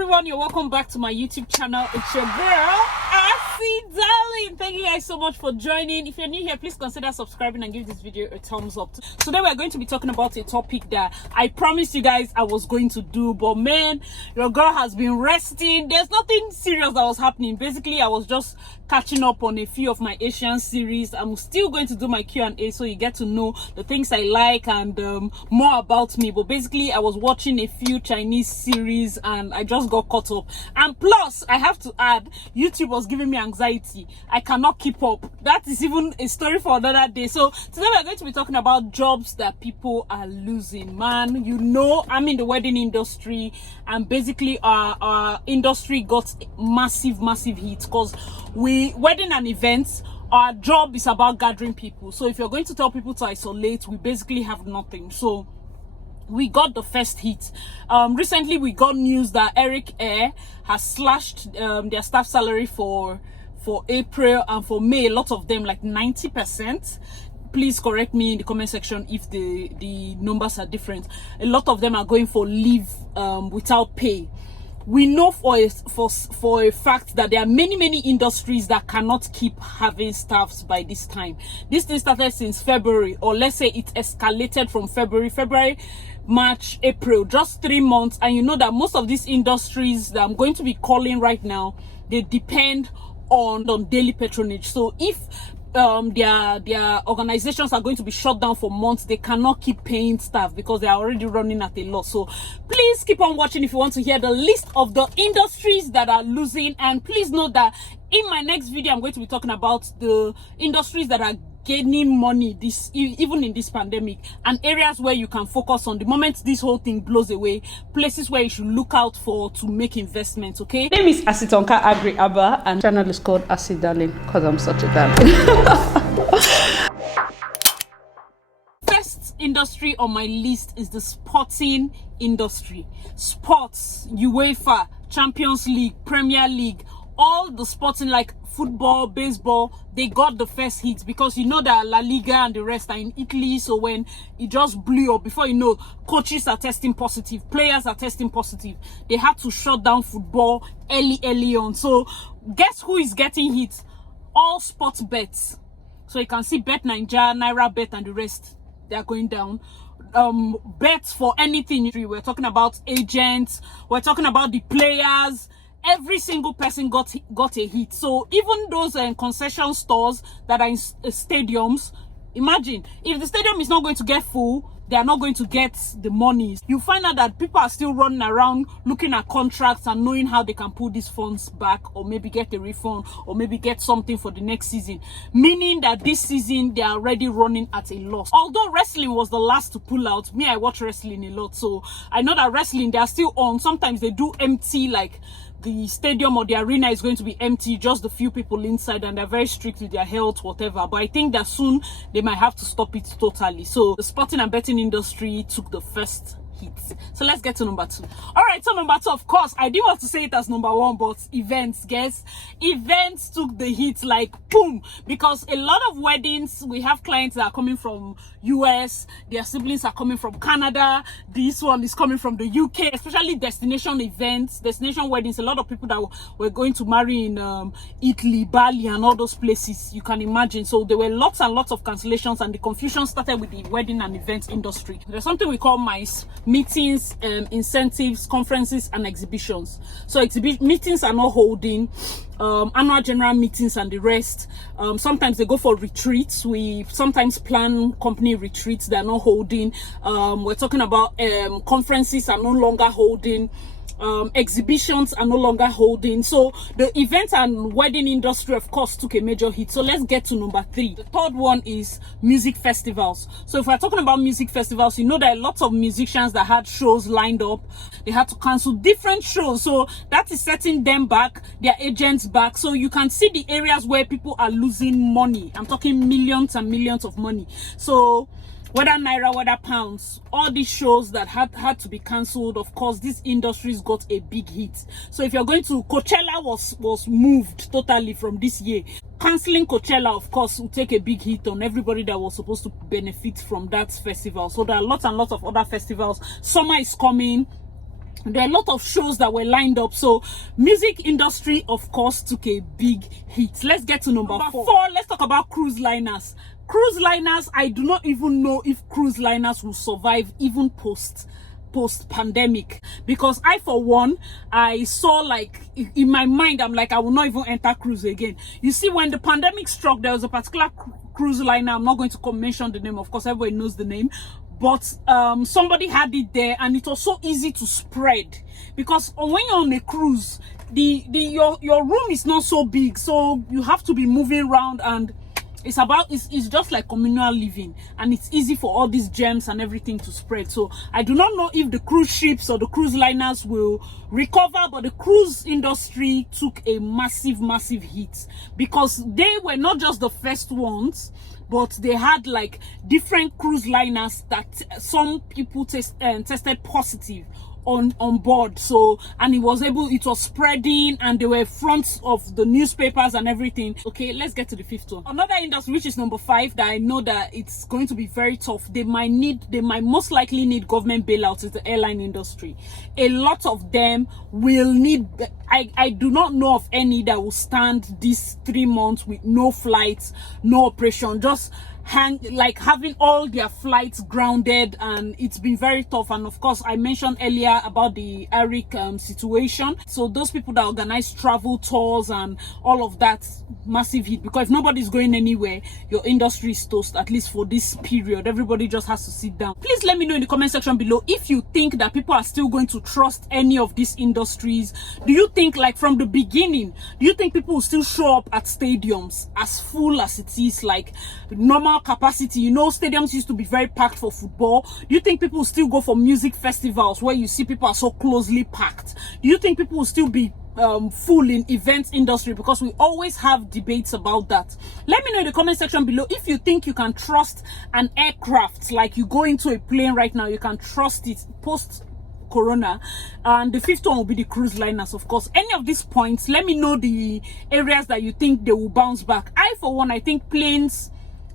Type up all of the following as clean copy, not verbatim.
everyone, you're welcome back to my YouTube channel. It's your girl ASYDarlyn. Thank you guys so much for joining. If you're new here, please consider subscribing and give this video a thumbs up. Today we're going to be talking about a topic that I promised you guys I was going to do, but man, your girl has been resting. There's nothing serious that was happening. Basically, I was just catching up on a few of my Asian series. I'm still going to do my Q&A so you get to know the things I like and more about me. But basically, I was watching a few Chinese series and I just got caught up. And plus, I have to add, YouTube was giving me anxiety. I cannot keep up. That is even a story for another day. So today we're going to be talking about jobs that people are losing. Man, you know, I'm in the wedding industry, and basically our industry got massive heat because wedding and events, our job is about gathering people. So if you're going to tell people to isolate, we basically have nothing. So we got the first hit. Recently we got news that Eric Air has slashed their staff salary for April and for May. A lot of them, like 90%. Please correct me in the comment section if the numbers are different. A lot of them are going for leave without pay. We know for a fact that there are many industries that cannot keep having staffs by this time. This thing started since February, or let's say it escalated from February, March, April, just 3 months. And you know that most of these industries that I'm going to be calling right now, they depend on daily patronage. So if their organizations are going to be shut down for months, they cannot keep paying staff because they are already running at a loss. So please keep on watching if you want to hear the list of the industries that are losing. And please note that in my next video, I'm going to be talking about the industries that are gaining money even in this pandemic, and areas where you can focus on the moment this whole thing blows away, places where you should look out for to make investments. Okay, my name is Asitonka Aggrey-Abah and channel is called AsyDarlyn because I'm such a darling. First industry on my list is the sporting industry. Sports, UEFA, Champions League, Premier League, all the sporting, like football, baseball, they got the first hit because you know that La Liga and the rest are in Italy. So when it just blew up, before you know, coaches are testing positive, players are testing positive. They had to shut down football early on. So guess who is getting hit? All sports bets. So you can see Bet Naija, Naira Bet and the rest, they are going down. Bets for anything. We're talking about agents, we're talking about the players. Every single person got a hit. So even those concession stores that are in stadiums, imagine if the stadium is not going to get full, they are not going to get the money. You find out that people are still running around looking at contracts and knowing how they can pull these funds back, or maybe get a refund, or maybe get something for the next season, meaning that this season they are already running at a loss. Although wrestling was the last to pull out, me, I watch wrestling a lot, so I know that wrestling, they are still on. Sometimes they do empty, like the stadium or the arena is going to be empty, just the few people inside, and they're very strict with their health, whatever. But I think that soon they might have to stop it totally. So the sporting and betting industry took the first hit. So let's get to number 2. All right, so number 2, of course, I didn't want to say it as number 1, but events, guys. Events took the hit, like boom, because a lot of weddings, we have clients that are coming from US, their siblings are coming from Canada, this one is coming from the UK, especially destination events, destination weddings. A lot of people that were going to marry in Italy, Bali and all those places, you can imagine. So there were lots and lots of cancellations, and the confusion started with the wedding and events industry. There's something we call MICE: meetings, incentives, conferences and exhibitions. So meetings are not holding, annual general meetings and the rest. Sometimes they go for retreats. We sometimes plan company retreats, they're not holding. We're talking about conferences are no longer holding. Exhibitions are no longer holding. So the event and wedding industry, of course, took a major hit. So let's get to number 3. The third one is music festivals. So if we're talking about music festivals, you know there are lots of musicians that had shows lined up. They had to cancel different shows. So that is setting them back, their agents back. So you can see the areas where people are losing money. I'm talking millions and millions of money. So whether Naira, whether pounds, all these shows that had to be cancelled, of course, these industries got a big hit. So if you're going to, Coachella was moved totally from this year. Cancelling Coachella, of course, will take a big hit on everybody that was supposed to benefit from that festival. So there are lots and lots of other festivals. Summer is coming. There are a lot of shows that were lined up. So music industry, of course, took a big hit. Let's get to number four. Let's talk about cruise liners. Cruise liners, I do not even know if cruise liners will survive even post pandemic, because I, for one, I saw, like, in my mind, I'm like, I will not even enter cruise again. You see, when the pandemic struck, there was a particular cruise liner. I'm not going to mention the name, of course, everybody knows the name, but somebody had it there, and it was so easy to spread, because when you're on a cruise, your room is not so big, so you have to be moving around, and it's just like communal living, and it's easy for all these germs and everything to spread. So I do not know if the cruise ships or the cruise liners will recover, but the cruise industry took a massive hit, because they were not just the first ones, but they had like different cruise liners that some people tested positive on board. So, and it was spreading, and they were fronts of the newspapers and everything. Okay, let's get to the fifth one. Another industry, which is number 5, that I know that it's going to be very tough. They might most likely need government bailouts, is the airline industry. A lot of them will need, I do not know of any that will stand these 3 months with no flights, no operation, just having all their flights grounded, and it's been very tough. And of course, I mentioned earlier about the Eric situation. So those people that organize travel tours and all of that, massive hit, because if nobody's going anywhere, your industry is toast, at least for this period. Everybody just has to sit down. Please let me know in the comment section below if you think that people are still going to trust any of these industries. Do you think, like, from the beginning, do you think people will still show up at stadiums as full as it is, like normal capacity? You know, stadiums used to be very packed for football. Do you think people will still go for music festivals where you see people are so closely packed? Do you think people will still be full in events industry? Because we always have debates about that. Let me know in the comment section below if you think you can trust an aircraft, like you go into a plane right now, you can trust it post corona. And the fifth one will be the cruise liners, of course. Any of these points, let me know the areas that you think they will bounce back. I, for one, I think planes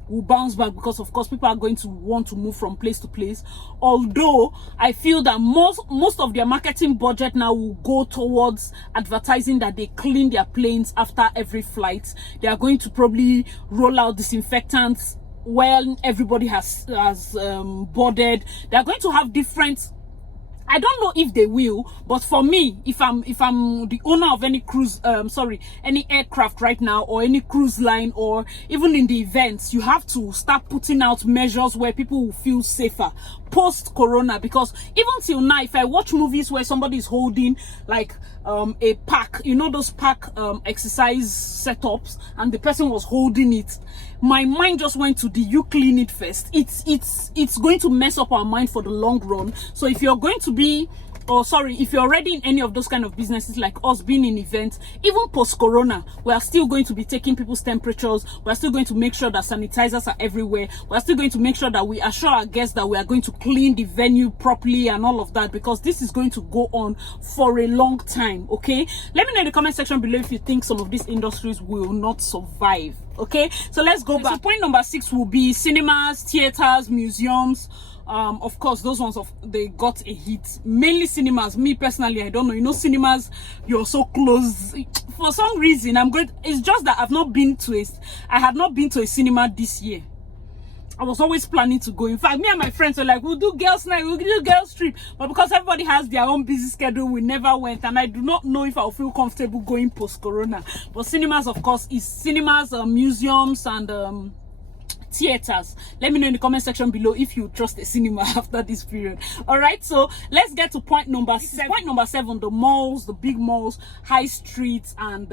will bounce back, because of course people are going to want to move from place to place. Although I feel that most of their marketing budget now will go towards advertising that they clean their planes after every flight. They are going to probably roll out disinfectants when everybody has boarded. They are going to have different, I don't know if they will, but for me, if I'm the owner of any any aircraft right now, or any cruise line, or even in the events, you have to start putting out measures where people will feel safer post corona. Because even till now, if I watch movies where somebody is holding like a pack, you know, those pack exercise setups, and the person was holding it, my mind just went to, you clean it first. It's going to mess up our mind for the long run. So if you're going to be, if you're already in any of those kind of businesses like us, being in events, even post-corona, we are still going to be taking people's temperatures. We're still going to make sure that sanitizers are everywhere. We're still going to make sure that we assure our guests that we are going to clean the venue properly and all of that, because this is going to go on for a long time, okay? Let me know in the comment section below if you think some of these industries will not survive, okay? So let's go back. So point number 6 will be cinemas, theaters, museums. Of course, those ones they got a hit. Mainly cinemas. Me personally, I don't know. You know, cinemas, you're so close. For some reason, it's just that I had not been to a cinema this year. I was always planning to go. In fact, me and my friends were like, we'll do girls' night, we'll do girls' trip. But because everybody has their own busy schedule, we never went. And I do not know if I'll feel comfortable going post-corona. But cinemas, of course, is cinemas, museums, and theaters. Let me know in the comment section below if you trust a cinema after this period. All right, so let's get to point number 7. Point number 7, the malls, the big malls, high streets, and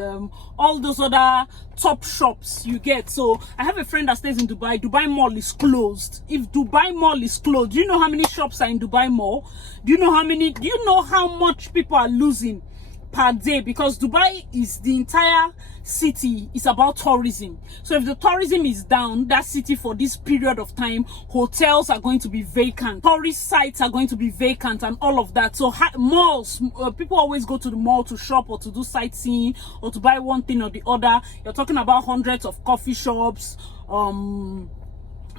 all those other top shops you get. So I have a friend that stays in Dubai. Dubai Mall is closed. If Dubai Mall is closed, do you know how many shops are in Dubai Mall? Do you know how much people are losing per day? Because Dubai is, the entire city is about tourism. So if the tourism is down, that city for this period of time, hotels are going to be vacant, tourist sites are going to be vacant, and all of that. So malls, people always go to the mall to shop or to do sightseeing or to buy one thing or the other. You're talking about hundreds of coffee shops,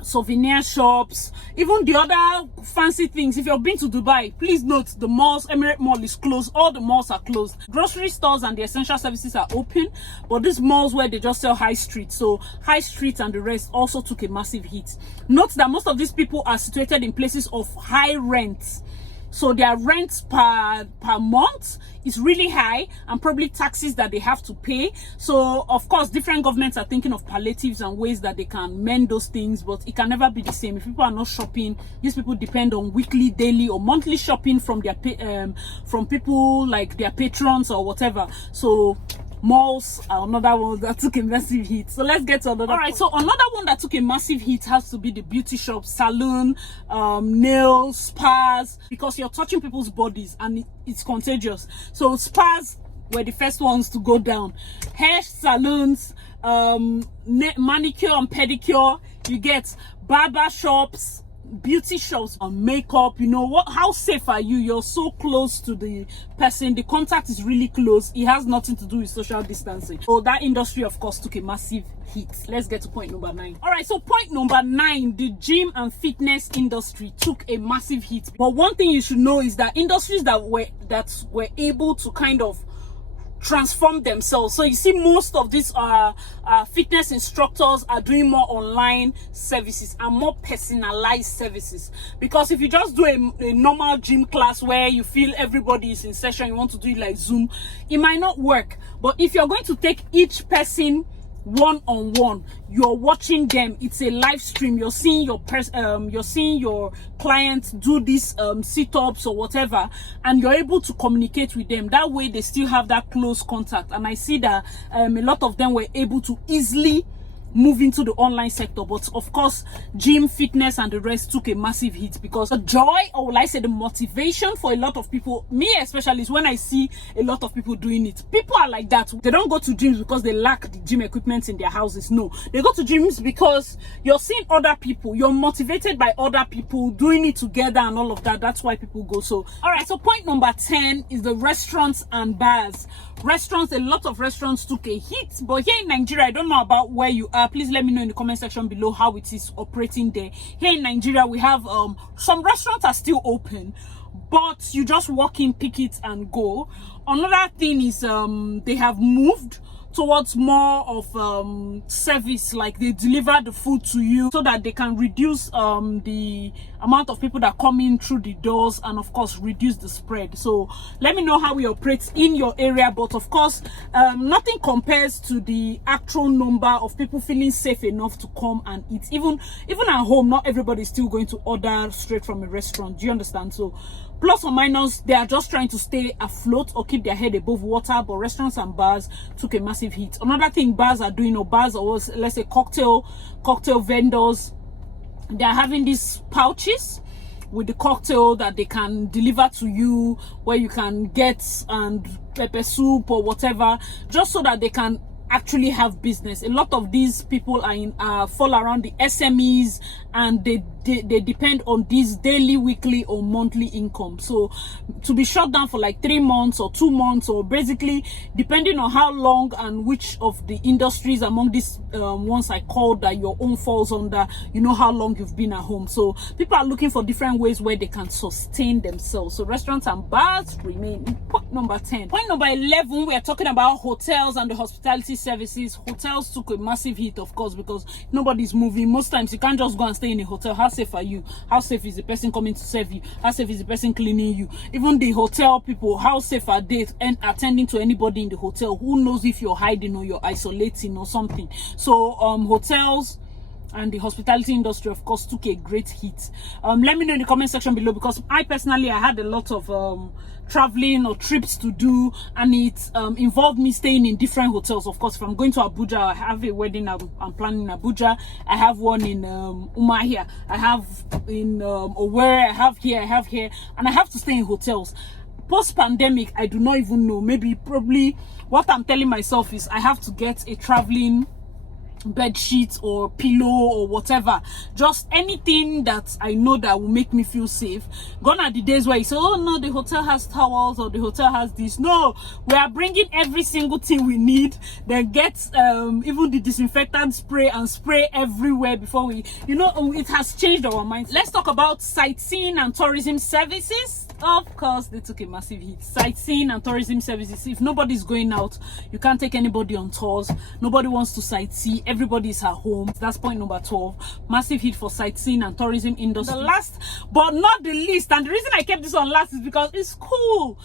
souvenir shops, even the other fancy things. If you've been to Dubai, please note the malls, Emirate Mall is closed. All the malls are closed. Grocery stores and the essential services are open, but these malls where they just sell high street, so high street and the rest also took a massive hit. Note that most of these people are situated in places of high rents. So their rent per month is really high, and probably taxes that they have to pay. So of course different governments are thinking of palliatives and ways that they can mend those things, but it can never be the same. If people are not shopping, these people depend on weekly, daily or monthly shopping from their from people like their patrons or whatever. So malls are another one that took a massive hit. So let's get to another. All right, so another one that took a massive hit has to be the beauty shops, salon, nails, spas, because you're touching people's bodies and it's contagious. So spas were the first ones to go down. Hair salons, manicure and pedicure, you get barber shops, beauty shops, makeup. You know what, how safe are you? You're so close to the person, the contact is really close. It has nothing to do with social distancing. So that industry of course took a massive hit. Let's get to point number 9. All right, so point number 9, the gym and fitness industry took a massive hit. But one thing you should know is that industries that were able to kind of transform themselves. So you see most of these fitness instructors are doing more online services and more personalized services, because if you just do a normal gym class where you feel everybody is in session, you want to do it like Zoom, it might not work. But if you're going to take each person one-on-one, you're watching them, it's a live stream, you're seeing your clients do these sit-ups or whatever, and you're able to communicate with them. That way they still have that close contact. And I see that a lot of them were able to easily move into the online sector. But of course gym, fitness and the rest took a massive hit, because the joy, or will I say the motivation for a lot of people, me especially, is when I see a lot of people doing it. People are like that. They don't go to gyms because they lack the gym equipment in their houses. No, they go to gyms because you're seeing other people, you're motivated by other people doing it together and all of that. That's why people go. So all right, so point number 10 is the restaurants and bars. Restaurants, a lot of restaurants took a hit, but here in Nigeria, I don't know about where you are, please let me know in the comment section below how it is operating there. Here in Nigeria, we have some restaurants are still open, but you just walk in, pick it and go. Another thing is they have moved towards more of service, like they deliver the food to you so that they can reduce the amount of people that come in through the doors, and of course reduce the spread. So let me know how we operate in your area, but of course nothing compares to the actual number of people feeling safe enough to come and eat. Even at home, not everybody is still going to order straight from a restaurant. Do you understand? So plus or minus, they are just trying to stay afloat or keep their head above water. But restaurants and bars took a massive hit. Another thing bars are doing, or bars, or let's say cocktail vendors, they are having these pouches with the cocktail that they can deliver to you, where you can get and pepper soup or whatever, just so that they can actually have business. A lot of these people are in fall around the SMEs, and they depend on these daily, weekly or monthly income. So to be shut down for like 3 months or 2 months, or basically depending on how long and which of the industries among these ones I called that your own falls under, you know how long you've been at home. So people are looking for different ways where they can sustain themselves. So restaurants and bars remain. Point number 10. Point number 11, we are talking about hotels and the hospitality services. Hotels took a massive hit, of course, because nobody's moving. Most times you can't just go and stay in a hotel. How safe are you? How safe is the person coming to serve you? How safe is the person cleaning you? Even the hotel people, how safe are they and attending to anybody in the hotel? Who knows if you're hiding or you're isolating or something? So hotels and the hospitality industry, of course, took a great hit. Let me know in the comment section below, because I personally, I had a lot of traveling or trips to do, and it involved me staying in different hotels. Of course, if I'm going to Abuja, I have a wedding I'm planning in Abuja. I have one in Umahia, I have in Owerri, I have here, and I have to stay in hotels. Post-pandemic, I do not even know. Probably what I'm telling myself is I have to get a traveling bed sheets or pillow or whatever, just anything that I know that will make me feel safe. Gone are the days where you say, oh no, the hotel has towels or the hotel has this. No, we are bringing every single thing we need, then get even the disinfectant spray and spray everywhere before we, you know, it has changed our minds. Let's talk about sightseeing and tourism services. Of course, they took a massive hit. Sightseeing and tourism services. If nobody's going out, you can't take anybody on tours. Nobody wants to sightsee. Everybody's at home. That's point number 12. Massive hit for sightseeing and tourism industry. The last but not the least, and the reason I kept this on last is because it's school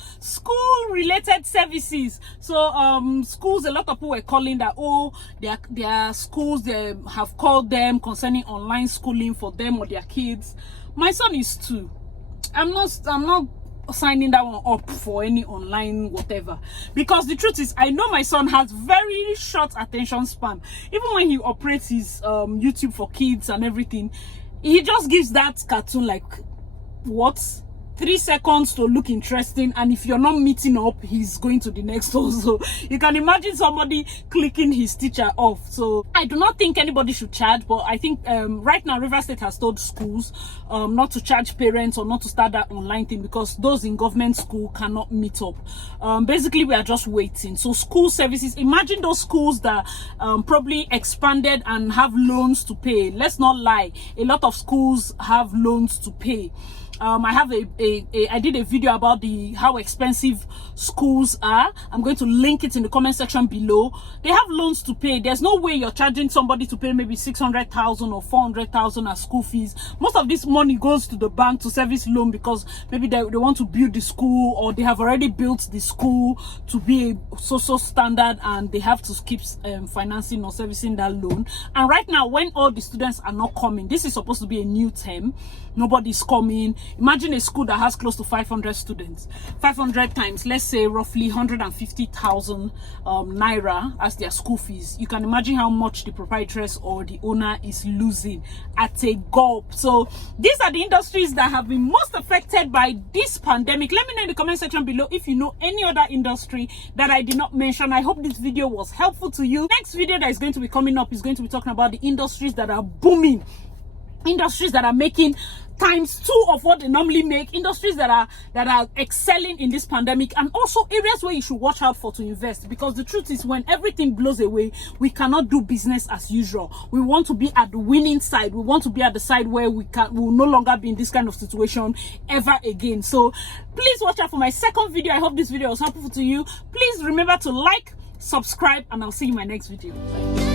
related services. So schools, a lot of people were calling that, oh, their schools, they have called them concerning online schooling for them or their kids. My son is 2. I'm not signing that one up for any online whatever, because the truth is I know my son has very short attention span. Even when he operates his YouTube for kids and everything, he just gives that cartoon like what 3 seconds to look interesting, and if you're not meeting up, he's going to the next one. So you can imagine somebody clicking his teacher off. So I do not think anybody should charge, but I think right now Rivers State has told schools not to charge parents or not to start that online thing, because those in government school cannot meet up. Basically we are just waiting. So school services, imagine those schools that probably expanded and have loans to pay. Let's not lie, a lot of schools have loans to pay. I have I did a video about how expensive schools are. I'm going to link it in the comment section below. They have loans to pay. There's no way you're charging somebody to pay maybe 600,000 or 400,000 as school fees. Most of this money goes to the bank to service loan, because maybe they want to build the school, or they have already built the school to be a social standard, and they have to keep financing or servicing that loan. And right now, when all the students are not coming, this is supposed to be a new term, nobody's coming. Imagine a school that has close to 500 students. 500 times, let's say roughly 150,000 naira as their school fees. You can imagine how much the proprietress or the owner is losing at a gulp. So these are the industries that have been most affected by this pandemic. Let me know in the comment section below if you know any other industry that I did not mention. I hope this video was helpful to you. Next video that is going to be coming up is going to be talking about the industries that are booming, industries that are making ×2 of what they normally make, industries that are excelling in this pandemic, and also areas where you should watch out for to invest. Because the truth is, when everything blows away, we cannot do business as usual. We want to be at the winning side. We want to be at the side where we will no longer be in this kind of situation ever again. So please watch out for my second video. I hope this video was helpful to you. Please remember to like, subscribe, and I'll see you in my next video. Bye.